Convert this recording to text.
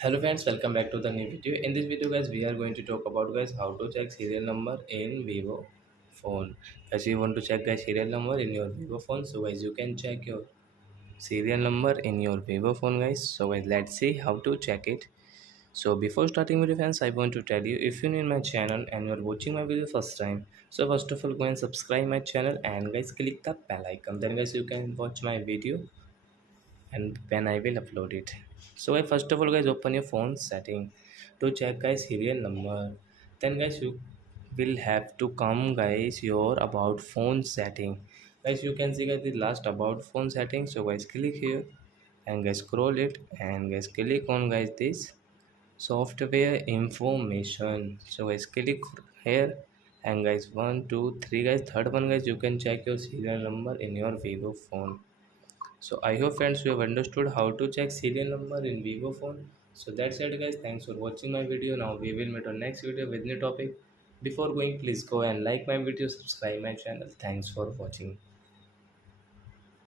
Hello friends, welcome back to the new video. In this video guys, we are going to talk about guys how to check serial number in Vivo phone. Guys, you want to check guys serial number in your Vivo phone, so guys you can check your serial number in your Vivo phone guys. So guys, let's see how to check it. So before starting video friends, I want to tell you, if you're new in my channel and you're watching my video first time, so first of all go and subscribe my channel and guys click the bell icon. Then guys you can watch my video and when I will upload it. So I first of all guys open your phone setting to check guys serial number. Then guys you will have to come guys your about phone setting. Guys you can see guys the last about phone setting. So guys click here and guys scroll it and guys click on guys this software information. So guys click here and guys one two three guys third one guys you can check your serial number in your Vivo phone. So I hope friends you have understood how to check serial number in Vivo phone. So that's it guys. Thanks for watching my video. Now we will meet on next video with new topic. Before going, please go and like my video, subscribe my channel. Thanks for watching.